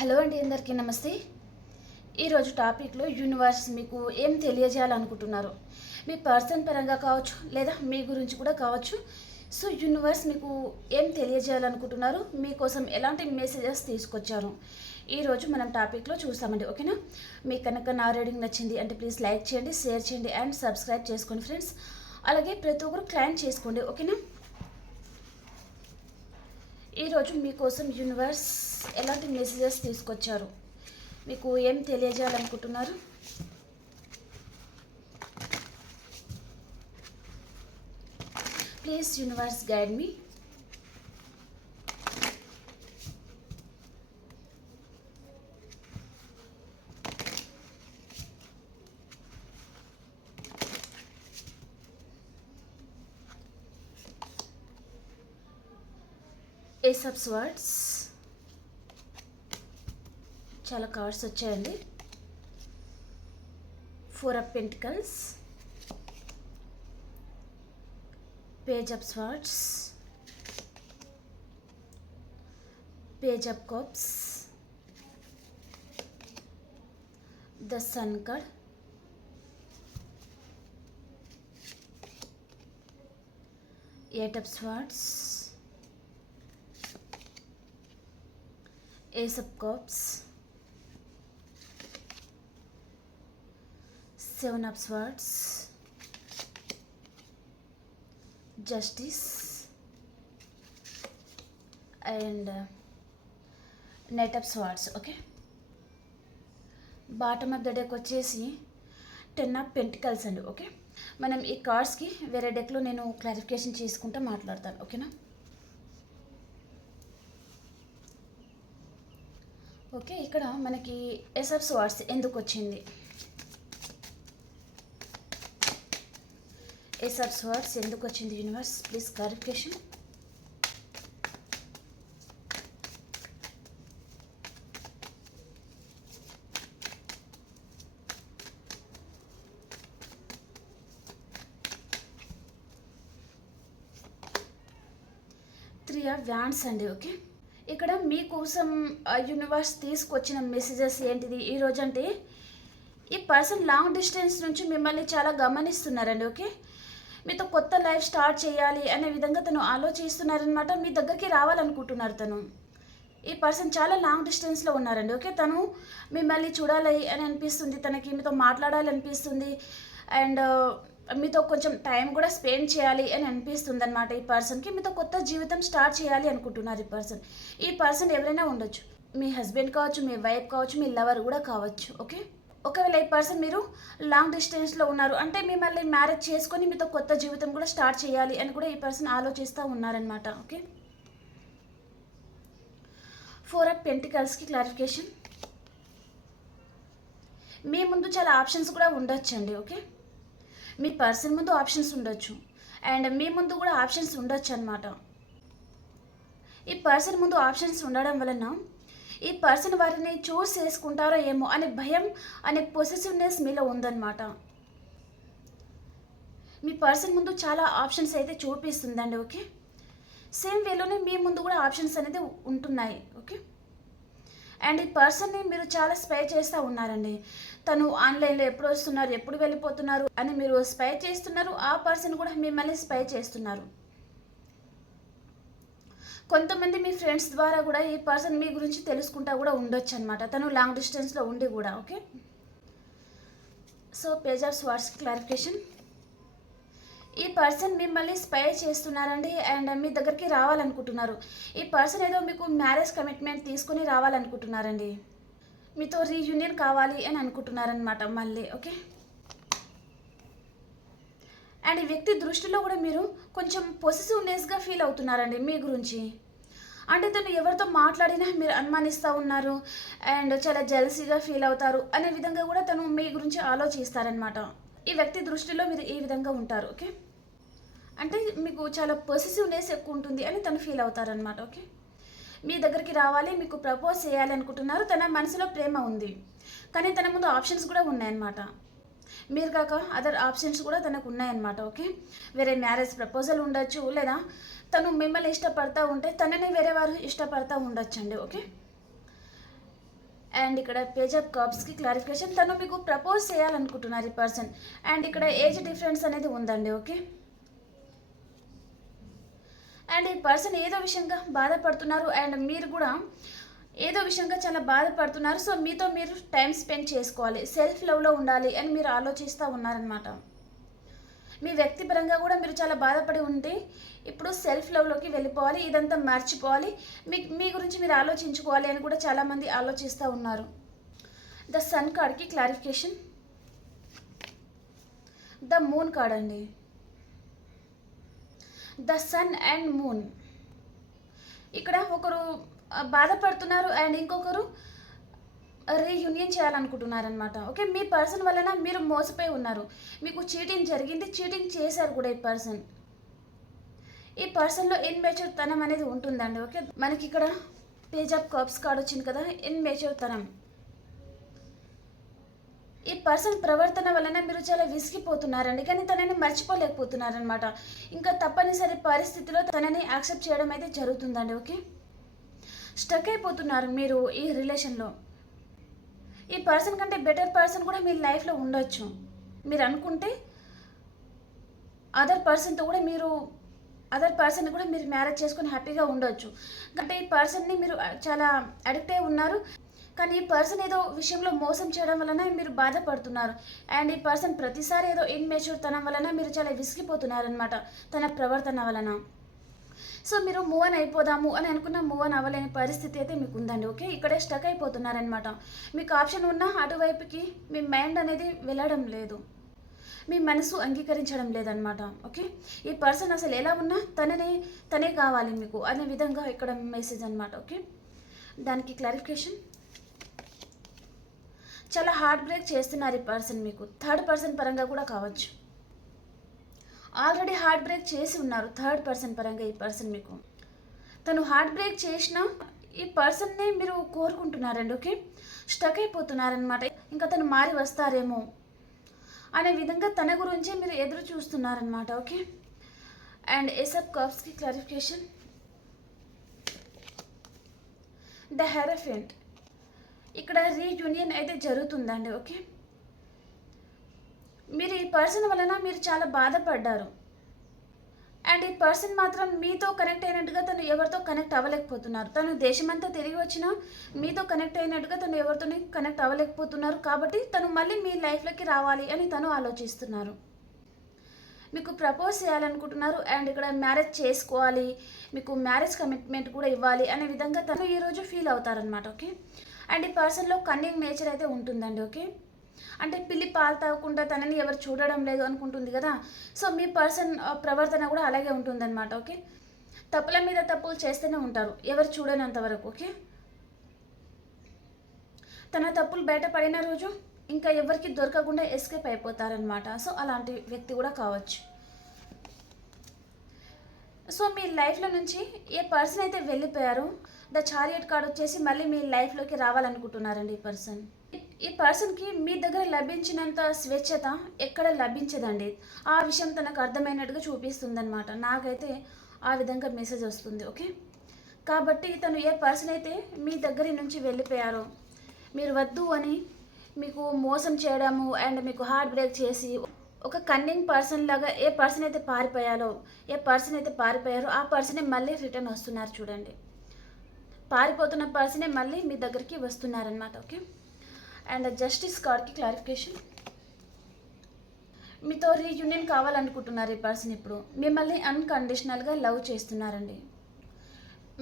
Hello అండి అందరికీ నమస్తే. ఈరోజు టాపిక్లో యూనివర్స్ మీకు ఏం తెలియజేయాలనుకుంటున్నారు? మీ పర్సన్ పరంగా కావచ్చు లేదా మీ గురించి కూడా కావచ్చు. సో యూనివర్స్ మీకు ఏం తెలియజేయాలనుకుంటున్నారు? మీకోసం ఎలాంటి మెసేజెస్ తీసుకొచ్చారు? ఈరోజు మనం టాపిక్లో చూస్తామండి ఓకేనా? మీకు కనుక నా రీడింగ్ నచ్చింది అంటే ప్లీజ్ లైక్ చేయండి షేర్ చేయండి అండ్ సబ్స్క్రైబ్ చేసుకోండి ఫ్రెండ్స్. అలాగే ప్రతి ఒక్కరు క్లైమ్ చేసుకోండి ఓకేనా? ఈరోజు మీకోసం యూనివర్స్ ఎలాంటి మెసేజెస్ తీసుకొచ్చారు? మీకు ఏం తెలియజేయాలనుకుంటున్నారు? ప్లీజ్ యూనివర్స్ గైడ్ మీ ఏస్ ఆఫ్ స్వర్డ్స్ చాలా కార్డ్స్ వచ్చాయండి. Four of pentacles page of swords page of cups the sun card eight of swords Ace of Cups, Seven of Swords, Justice, and uh, Knight of Swords. Okay. Bottom of the deck వచ్చేసి ten of pentacles అండి okay మనం ఈ కార్డ్స్కి వేరే డెక్లో నేను clarification చేసుకుంటూ మాట్లాడతాను ఓకేనా okay ఇక్కడ మనకి ఎస్ఎఫ్ స్వార్డ్స్ ఎందుకు వచ్చింది? ఎస్ఎఫ్ స్వార్డ్స్ ఎందుకు వచ్చింది universe please clarification three of wands అండి ఓకే? ఇక్కడ మీకోసం యూనివర్స్ తీసుకొచ్చిన మెసేజెస్ ఏంటిది? ఈరోజు అంటే ఈ పర్సన్ లాంగ్ డిస్టెన్స్ నుంచి మిమ్మల్ని చాలా గమనిస్తున్నారండి ఓకే? మీతో కొత్త లైఫ్ స్టార్ట్ చేయాలి అనే విధంగా తను ఆలోచిస్తున్నారనమాట మీ దగ్గరికి రావాలనుకుంటున్నారు తను. ఈ పర్సన్ చాలా లాంగ్ డిస్టెన్స్లో ఉన్నారండి ఓకే? తను మిమ్మల్ని చూడాలి అని అనిపిస్తుంది తనకి మీతో మాట్లాడాలి అనిపిస్తుంది అండ్ మీతో కొంచెం టైం కూడా స్పెండ్ చేయాలి అని అనిపిస్తుంది అనమాట ఈ పర్సన్కి. మీతో కొత్త జీవితం స్టార్ట్ చేయాలి అనుకుంటున్నారు ఈ పర్సన్. ఈ పర్సన్ ఎవరైనా ఉండొచ్చు. మీ హస్బెండ్ కావచ్చు మీ వైఫ్ కావచ్చు మీ లవర్ కూడా కావచ్చు ఓకే? ఒకవేళ ఈ పర్సన్ మీరు లాంగ్ డిస్టెన్స్లో ఉన్నారు అంటే మిమ్మల్ని మ్యారేజ్ చేసుకొని మీతో కొత్త జీవితం కూడా స్టార్ట్ చేయాలి అని కూడా ఈ పర్సన్ ఆలోచిస్తూ ఉన్నారనమాట ఓకే? ఫోర్ ఆఫ్ పెంటికల్స్కి క్లారిఫికేషన్. మీ ముందు చాలా ఆప్షన్స్ కూడా ఉండొచ్చండి ఓకే? మీ పర్సన్ ముందు ఆప్షన్స్ ఉండొచ్చు. అండ్ మీ ముందు కూడా ఆప్షన్స్ ఉండొచ్చు అనమాట ఈ పర్సన్ ముందు ఆప్షన్స్ ఉండడం వలన ఈ పర్సన్ వారిని చూస్ చేసుకుంటారో ఏమో అనే భయం అనే పొసెసివ్నెస్ మీలో ఉందన్నమాట. మీ పర్సన్ ముందు చాలా ఆప్షన్స్ అయితే చూపిస్తుందండి ఓకే? సేమ్ వేలోనే మీ ముందు కూడా ఆప్షన్స్ అనేది ఉంటున్నాయి ఓకే? అండ్ ఈ పర్సన్ని మీరు చాలా స్పై చేస్తూ ఉన్నారండి. తను ఆన్లైన్లో ఎప్పుడు వస్తున్నారు ఎప్పుడు వెళ్ళిపోతున్నారు అని మీరు స్పై చేస్తున్నారు ఆ పర్సన్ కూడా మిమ్మల్ని స్పై చేస్తున్నారు. కొంతమంది మీ ఫ్రెండ్స్ ద్వారా కూడా ఈ పర్సన్ మీ గురించి తెలుసుకుంటా కూడా ఉండొచ్చు అనమాట తను లాంగ్ డిస్టెన్స్లో ఉండి కూడా okay? So page of swords clarification. ఈ పర్సన్ మిమ్మల్ని స్పై చేస్తున్నారండి అండ్ మీ దగ్గరికి రావాలనుకుంటున్నారు. ఈ పర్సన్ ఏదో మీకు మ్యారేజ్ కమిట్మెంట్ తీసుకుని రావాలనుకుంటున్నారండి. మీతో రీయూనియన్ కావాలి అని అనుకుంటున్నారనమాట మళ్ళీ ఓకే అండ్ ఈ వ్యక్తి దృష్టిలో కూడా మీరు కొంచెం పొసిసివ్నెస్గా ఫీల్ అవుతున్నారండి మీ గురించి. అంటే తను ఎవరితో మాట్లాడినా మీరు అనుమానిస్తూ ఉన్నారు అండ్ చాలా జెలసీగా ఫీల్ అవుతారు అనే విధంగా కూడా తను మీ గురించి ఆలోచిస్తారనమాట ఈ వ్యక్తి దృష్టిలో మీరు ఈ విధంగా ఉంటారు ఓకే అంటే మీకు చాలా పొసిసివ్నెస్ ఎక్కువ ఉంటుంది అని తను ఫీల్ అవుతారనమాట ఓకే మీ దగ్గరికి రావాలి మీకు ప్రపోజ్ చేయాలి అనుకుంటున్నారు. తన మనసులో ప్రేమ ఉంది. కానీ తన ముందు ఆప్షన్స్ కూడా ఉన్నాయన్నమాట. మీరు కాక అదర్ ఆప్షన్స్ కూడా తనకు ఉన్నాయన్నమాట ఓకే వేరే మ్యారేజ్ ప్రపోజల్ ఉండొచ్చు లేదా తను మిమ్మల్ని ఇష్టపడతా ఉంటే తనని వేరే వారు ఇష్టపడతా ఉండొచ్చండి ఓకే అండ్ ఇక్కడ పేజ్ ఆఫ్ కప్స్కి క్లారిఫికేషన్ తను మీకు ప్రపోజ్ చేయాలనుకుంటున్నారు ఈ పర్సన్ అండ్ ఇక్కడ ఏజ్ డిఫరెన్స్ అనేది ఉందండి ఓకే అండ్ ఈ పర్సన్ ఏదో విషయంగా బాధపడుతున్నారు అండ్ మీరు కూడా ఏదో విషయంగా చాలా బాధపడుతున్నారు. సో మీతో మీరు టైం స్పెండ్ చేసుకోవాలి. సెల్ఫ్ లవ్లో ఉండాలి అని మీరు ఆలోచిస్తూ ఉన్నారనమాట మీ వ్యక్తిపరంగా కూడా మీరు చాలా బాధపడి ఉంటే ఇప్పుడు సెల్ఫ్ లవ్లోకి వెళ్ళిపోవాలి ఇదంతా మర్చిపోవాలి. మీ మీ గురించి మీరు ఆలోచించుకోవాలి అని కూడా చాలామంది ఆలోచిస్తూ ఉన్నారు. ద సన్ కార్డ్కి క్లారిఫికేషన్ ద మూన్ కార్డ్ అండి. The sun and moon. ఇక్కడ ఒకరు బాధపడుతున్నారు అండ్ ఇంకొకరు రీయూనియన్ చేయాలనుకుంటున్నారనమాట ఓకే మీ పర్సన్ వలన మీరు మోసపోయి ఉన్నారు. మీకు చీటింగ్ జరిగింది చీటింగ్ చేశారు కూడా ఈ పర్సన్. ఈ పర్సన్లో ఇన్మెచ్యూర్ తనం అనేది ఉంటుందండి ఓకే? మనకి ఇక్కడ పేజ్ ఆఫ్ కప్స్ కార్డ్ వచ్చింది కదా ఇన్మెచ్యూర్ తనం ఈ పర్సన్ ప్రవర్తన వలన మీరు చాలా విసిగిపోతున్నారండి. కానీ తనని మర్చిపోలేకపోతున్నారనమాట ఇంకా తప్పనిసరి పరిస్థితిలో తనని యాక్సెప్ట్ చేయడం అయితే జరుగుతుందండి ఓకే? స్టక్ అయిపోతున్నారు మీరు ఈ రిలేషన్లో. ఈ పర్సన్ కంటే బెటర్ పర్సన్ కూడా మీ లైఫ్లో ఉండొచ్చు. మీరు అనుకుంటే అదర్ పర్సన్తో కూడా మీరు అదర్ పర్సన్ కూడా మీరు మ్యారేజ్ చేసుకొని హ్యాపీగా ఉండొచ్చు. అంటే ఈ పర్సన్ని మీరు చాలా అడిక్ట్ అయి ఉన్నారు. కానీ ఈ పర్సన్ ఏదో విషయంలో మోసం చేయడం వలన మీరు బాధపడుతున్నారు. అండ్ ఈ పర్సన్ ప్రతిసారి ఏదో ఇన్మెచ్యూర్ తనం వలన మీరు చాలా విసిగిపోతున్నారనమాట తన ప్రవర్తన వలన. సో మీరు మూవ్ ఆన్ అయిపోదాము అని అనుకున్న మూవ్ ఆన్ అవ్వలేని పరిస్థితి అయితే మీకు ఉందండి ఓకే? ఇక్కడే స్టక్ అయిపోతున్నారనమాట మీకు ఆప్షన్ ఉన్నా అటువైపుకి మీ మైండ్ అనేది వెళ్ళడం లేదు. మీ మనసు అంగీకరించడం లేదనమాట ఓకే? ఈ పర్సన్ అసలు ఎలా ఉన్నా తననే తనే కావాలి మీకు అనే విధంగా ఇక్కడ మెసేజ్ అనమాట ఓకే? దానికి క్లారిఫికేషన్ చాలా హార్ట్ బ్రేక్ చేస్తున్నారు ఈ పర్సన్ మీకు. థర్డ్ పర్సన్ పరంగా కూడా కావచ్చు. ఆల్రెడీ హార్ట్ బ్రేక్ చేసి ఉన్నారు థర్డ్ పర్సన్ పరంగా ఈ పర్సన్ మీకు. తను హార్ట్ బ్రేక్ చేసిన ఈ పర్సన్నే మీరు కోరుకుంటున్నారండి ఓకే స్టక్ అయిపోతున్నారనమాట ఇంకా తను మారి వస్తారేమో అనే విధంగా తన గురించే మీరు ఎదురు చూస్తున్నారనమాట ఓకే అండ్ ఎసప్ కప్స్కి క్లారిఫికేషన్ ద హెరఫెంట్ ఇక్కడ రీయూనియన్ అయితే జరుగుతుందండి ఓకే మీరు ఈ పర్సన్ వలన మీరు చాలా బాధపడ్డారు. అండ్ ఈ పర్సన్ మాత్రం మీతో కనెక్ట్ అయినట్టుగా తను ఎవరితో కనెక్ట్ అవ్వలేకపోతున్నారు. తను దేశమంతా తిరిగి వచ్చినా మీతో కనెక్ట్ అయినట్టుగా తను ఎవరితో కనెక్ట్ అవ్వలేకపోతున్నారు కాబట్టి తను మళ్ళీ మీ లైఫ్లోకి రావాలి అని తను ఆలోచిస్తున్నారు. మీకు ప్రపోజ్ చేయాలనుకుంటున్నారు అండ్ ఇక్కడ మ్యారేజ్ చేసుకోవాలి మీకు మ్యారేజ్ కమిట్మెంట్ కూడా ఇవ్వాలి అనే విధంగా తను ఈరోజు ఫీల్ అవుతారనమాట ఓకే అండ్ ఈ పర్సన్లో కన్నింగ్ నేచర్ అయితే ఉంటుందండి ఓకే? అంటే పిల్లి పాలు తాగకుండా తనని ఎవరు చూడడం లేదు అనుకుంటుంది కదా? సో మీ పర్సన్ ప్రవర్తన కూడా అలాగే ఉంటుందన్నమాట ఓకే? తప్పుల మీద తప్పులు చేస్తూనే ఉంటారు ఎవరు చూడనంత వరకు ఓకే? తన తప్పులు బయటపడిన రోజు ఇంకా ఎవరికి దొరకకుండా ఎస్కేప్ అయిపోతారనమాట సో అలాంటి వ్యక్తి కూడా కావచ్చు. సో మీ లైఫ్లో నుంచి ఏ పర్సన్ అయితే వెళ్ళిపోయారో ద చారియట్ కార్డ్ వచ్చేసి మళ్ళీ మీ లైఫ్లోకి రావాలనుకుంటున్నారండి ఈ పర్సన్. ఈ పర్సన్కి మీ దగ్గర లభించినంత స్వేచ్ఛత ఎక్కడ లభించదండి. ఆ విషయం తనకు అర్థమైనట్టుగా చూపిస్తుందనమాట నాకైతే ఆ విధంగా మెసేజ్ వస్తుంది ఓకే? కాబట్టి తను ఏ పర్సన్ అయితే మీ దగ్గర నుంచి వెళ్ళిపోయారో మీరు వద్దు అని మీకు మోసం చేయడము అండ్ మీకు హార్ట్ బ్రేక్ చేసి ఒక కన్నింగ్ పర్సన్ లాగా ఏ పర్సన్ అయితే పారిపోయాలో ఏ పర్సన్ అయితే పారిపోయారో ఆ పర్సనే మళ్ళీ రిటర్న్ వస్తున్నారు చూడండి. పారిపోతున్న పర్సనే మళ్ళీ మీ దగ్గరికి వస్తున్నారనమాట ఓకే? అండ్ జస్టిస్ కార్డ్కి క్లారిఫికేషన్. మీతో రీయూనియన్ కావాలనుకుంటున్నారు ఈ పర్సన్ ఇప్పుడు. మిమ్మల్ని అన్కండిషనల్గా లవ్ చేస్తున్నారండి.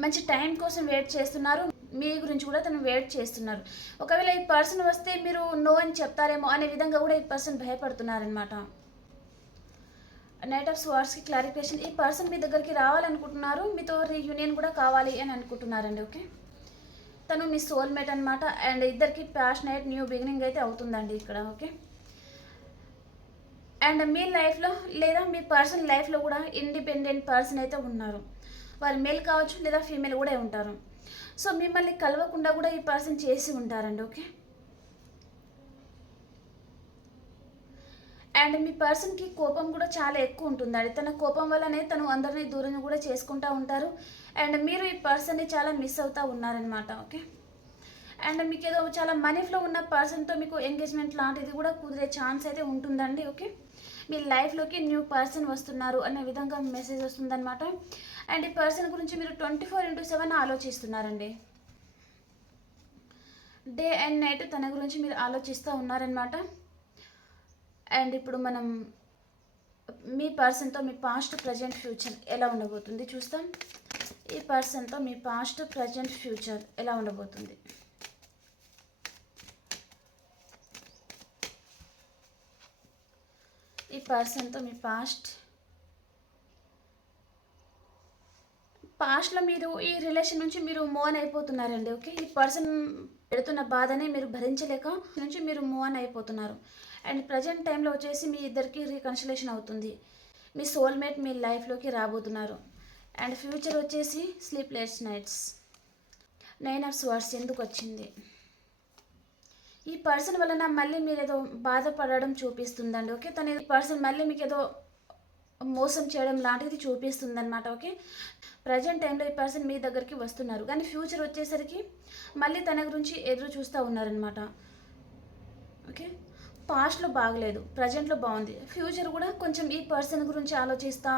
మంచి టైం కోసం వెయిట్ చేస్తున్నారు. మీ గురించి కూడా తను వెయిట్ చేస్తున్నారు. ఒకవేళ ఈ పర్సన్ వస్తే మీరు నో అని చెప్తారేమో అనే విధంగా కూడా ఈ పర్సన్ భయపడుతున్నారనమాట నైట్ ఆఫ్ స్వార్స్కి క్లారిఫికేషన్ ఈ పర్సన్ మీ దగ్గరికి రావాలనుకుంటున్నారు మీతో రీయూనియన్ కూడా కావాలి అని అనుకుంటున్నారండి ఓకే తను మీ సోల్మేట్ అనమాట అండ్ ఇద్దరికి ప్యాషనైట్ న్యూ బిగినింగ్ అయితే అవుతుందండి ఇక్కడ ఓకే అండ్ మీ లైఫ్లో లేదా మీ పర్సన్ లైఫ్లో కూడా ఇండిపెండెంట్ పర్సన్ అయితే ఉన్నారు. వారు మేల్ కావచ్చు లేదా ఫీమేల్ కూడా ఉంటారు. సో మిమ్మల్ని కలవకుండా కూడా ఈ పర్సన్ చేసి ఉంటారండి ఓకే అండ్ మీ పర్సన్కి కోపం కూడా చాలా ఎక్కువ ఉంటుందండి. తన కోపం వల్లనే తను అందరినీ దూరం కూడా చేసుకుంటూ ఉంటారు. అండ్ మీరు ఈ పర్సన్ని చాలా మిస్ అవుతూ ఉన్నారనమాట ఓకే? అండ్ మీకు ఏదో చాలా మనీ ఫ్లో ఉన్న పర్సన్తో మీకు ఎంగేజ్మెంట్ లాంటిది కూడా కుదిరే ఛాన్స్ అయితే ఉంటుందండి ఓకే? మీ లైఫ్లోకి న్యూ పర్సన్ వస్తున్నారు అనే విధంగా మెసేజ్ వస్తుందన్నమాట. అండ్ ఈ పర్సన్ గురించి మీరు ట్వంటీ ఫోర్ ఇంటూ సెవెన్ ఆలోచిస్తున్నారండి. డే అండ్ నైట్ తన గురించి మీరు ఆలోచిస్తూ ఉన్నారనమాట అండ్ ఇప్పుడు మనం మీ పర్సన్తో మీ పాస్ట్ ప్రజెంట్ ఫ్యూచర్ ఎలా ఉండబోతుంది చూస్తాం. ఈ పర్సన్తో మీ పాస్ట్ ప్రజెంట్ ఫ్యూచర్ ఎలా ఉండబోతుంది? ఈ పర్సన్తో మీ పాస్ట్ పాస్ట్లో మీరు ఈ రిలేషన్ నుంచి మీరు మోన్ ఆన్ అయిపోతున్నారండి ఓకే ఈ పర్సన్ పెడుతున్న బాధని మీరు భరించలేక నుంచి మీరు మోన్ ఆన్ అయిపోతున్నారు. అండ్ ప్రజెంట్ టైంలో వచ్చేసి మీ ఇద్దరికి రీకన్సిలేషన్ అవుతుంది. మీ సోల్మేట్ మీ లైఫ్లోకి రాబోతున్నారు. అండ్ ఫ్యూచర్ వచ్చేసి sleepless nights nine of swords ఎందుకు వచ్చింది? ఈ పర్సన్ వలన మళ్ళీ మీరు ఏదో బాధపడడం చూపిస్తుందండి ఓకే తన ఈ పర్సన్ మళ్ళీ మీకు ఏదో మోసం చేయడం లాంటిది చూపిస్తుంది అనమాట ఓకే ప్రజెంట్ టైంలో ఈ పర్సన్ మీ దగ్గరికి వస్తున్నారు. కానీ ఫ్యూచర్ వచ్చేసరికి మళ్ళీ తన గురించి ఎదురు చూస్తూ ఉన్నారనమాట ఓకే పాస్ట్లో బాగలేదు ప్రజెంట్లో బాగుంది. ఫ్యూచర్ కూడా కొంచెం ఈ పర్సన్ గురించి ఆలోచిస్తా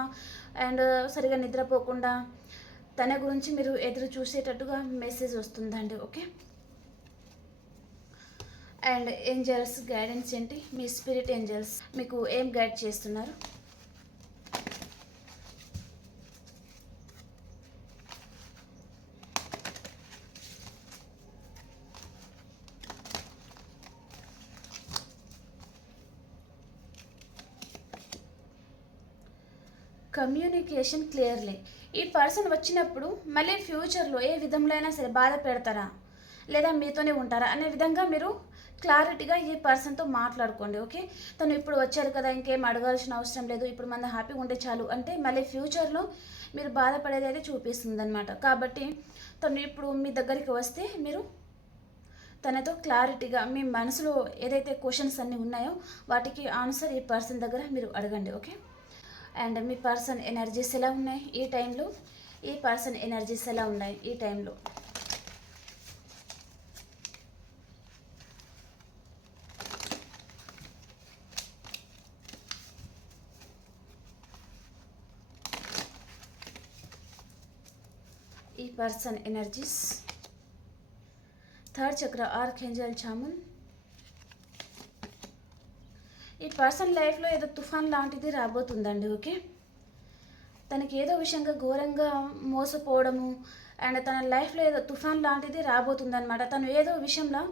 అండ్ uh, సరిగా నిద్రపోకుండా తన గురించి మీరు ఎదురు చూసేటట్టుగా మెసేజ్ వస్తుందండి ఓకే అండ్ ఏంజల్స్ గైడెన్స్ ఏంటి? మీ స్పిరిట్ ఏంజల్స్ మీకు ఏం గైడ్ చేస్తున్నారు? కమ్యూనికేషన్ క్లియర్లీ ఈ పర్సన్ వచ్చినప్పుడు మళ్ళీ ఫ్యూచర్లో ఏ విధంలో అయినా సరే బాధ పెడతారా? లేదా మీతోనే ఉంటారా? అనే విధంగా మీరు క్లారిటీగా ఈ పర్సన్తో మాట్లాడుకోండి ఓకే తను ఇప్పుడు వచ్చారు కదా ఇంకేం అడగాల్సిన అవసరం లేదు ఇప్పుడు మన హ్యాపీగా ఉంటే చాలు అంటే మళ్ళీ ఫ్యూచర్లో మీరు బాధపడేది అయితే చూపిస్తుంది అనమాట కాబట్టి తను ఇప్పుడు మీ దగ్గరికి వస్తే మీరు తనతో క్లారిటీగా మీ మనసులో ఏదైతే క్వశ్చన్స్ అన్నీ ఉన్నాయో వాటికి ఆన్సర్ ఈ పర్సన్ దగ్గర మీరు అడగండి ఓకే అండ్ మీ పర్సన్ ఎనర్జీస్ ఎలా ఉన్నాయి ఈ టైంలో? ఈ పర్సన్ ఎనర్జీస్ ఎలా ఉన్నాయి ఈ టైంలో? ఈ person energies. Third chakra archangel Chamuel ఈ పర్సన్ లైఫ్లో ఏదో తుఫాన్ లాంటిది రాబోతుందండి ఓకే? తనకి ఏదో విషయంగా ఘోరంగా మోసపోవడము అండ్ తన లైఫ్లో ఏదో తుఫాన్ లాంటిది రాబోతుందన్నమాట. తను ఏదో విషయంలో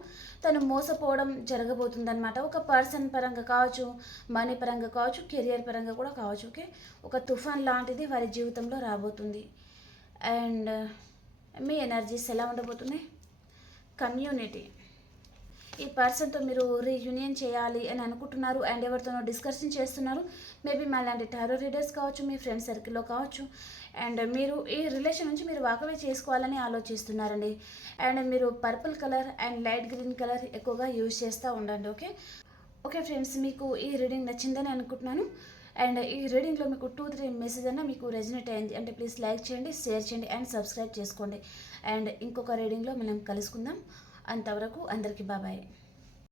తను మోసపోవడం జరగబోతుందనమాట ఒక పర్సన్ పరంగా కావచ్చు మనీ పరంగా కావచ్చు కెరియర్ పరంగా కూడా కావచ్చు ఓకే? ఒక తుఫాన్ లాంటిది వారి జీవితంలో రాబోతుంది. అండ్ మీ ఎనర్జీస్ ఎలా ఉండబోతున్నాయి? కమ్యూనిటీ. ఈ పర్సన్తో మీరు రీయూనియన్ చేయాలి అని అనుకుంటున్నారు అండ్ ఎవరితోనో డిస్కషన్ చేస్తున్నారు మేబీ మా లాంటి టారో రీడర్స్ కావచ్చు మీ ఫ్రెండ్ సర్కిల్లో కావచ్చు అండ్ మీరు ఈ రిలేషన్ నుంచి మీరు వాకవే చేసుకోవాలని ఆలోచిస్తున్నారండి. అండ్ మీరు purple colour and light green colour ఎక్కువగా యూజ్ చేస్తూ ఉండండి ఓకే ఓకే ఫ్రెండ్స్ మీకు ఈ రీడింగ్ నచ్చిందని అనుకుంటున్నాను. అండ్ ఈ రీడింగ్లో మీకు టూ త్రీ మెసేజ్ అన్న మీకు రెజినేట్ అయింది అంటే ప్లీజ్ లైక్ చేయండి షేర్ చేయండి అండ్ సబ్స్క్రైబ్ చేసుకోండి. అండ్ ఇంకొక రీడింగ్లో మనం కలుసుకుందాం. అంతవరకు అందరికీ బాబాయ్